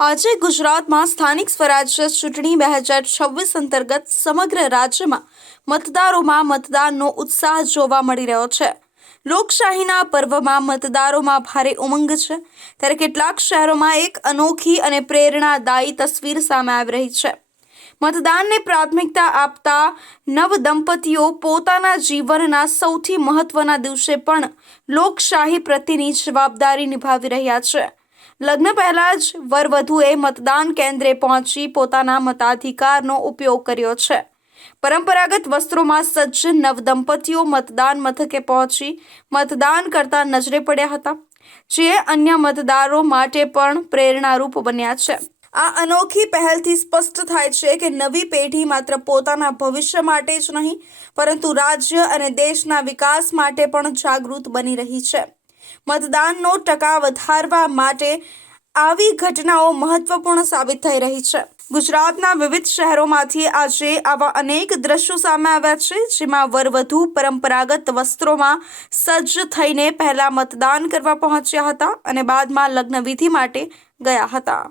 આજે ગુજરાતમાં સ્થાનિક સ્વરાજ્ય ચૂંટણી 2026 અંતર્ગત સમગ્ર રાજ્યમાં મતદારોમાં મતદાનનો ઉત્સાહ જોવા મળી રહ્યો છે। લોકશાહીના પર્વમાં મતદારોમાં ભારે ઉમંગ છે, ત્યારે કેટલાક શહેરોમાં એક અનોખી અને પ્રેરણાદાયી તસવીર સામે આવી રહી છે। મતદાનને પ્રાથમિકતા આપતા નવદંપતીઓ પોતાના જીવનના સૌથી મહત્વના દિવસે પણ લોકશાહી પ્રત્યેની જવાબદારી નિભાવી રહ્યા છે। લગ્ન પહેલા જ વરવધુએ મતદાન કેન્દ્રે પહોંચી પોતાના મતાધિકારનો ઉપયોગ કર્યો છે। પરંપરાગત વસ્ત્રોમાં સજ્જ નવદંપતીઓ મતદાન મથકે પહોંચી મતદાન કરતા નજરે પડ્યા હતા, જે અન્ય મતદારો માટે પણ પ્રેરણારૂપ બન્યા છે। આ અનોખી પહેલથી સ્પષ્ટ થાય છે કે નવી પેઢી માત્ર પોતાના ભવિષ્ય માટે જ નહીં, પરંતુ રાજ્ય અને દેશના વિકાસ માટે પણ જાગૃત બની રહી છે। મતદાનનો ટકા વધારવા માટે આવી ઘટનાઓ મહત્વપૂર્ણ સાબિત થઈ રહી છે। ગુજરાતના વિવિધ શહેરોમાંથી આજે આવા અનેક દ્રશ્યો સામે આવ્યા છે, જેમાં વરવધુ પરંપરાગત વસ્ત્રોમાં સજ્જ થઈને પહેલા મતદાન કરવા પહોંચ્યા હતા અને બાદમાં લગ્ન વિધિ માટે ગયા હતા।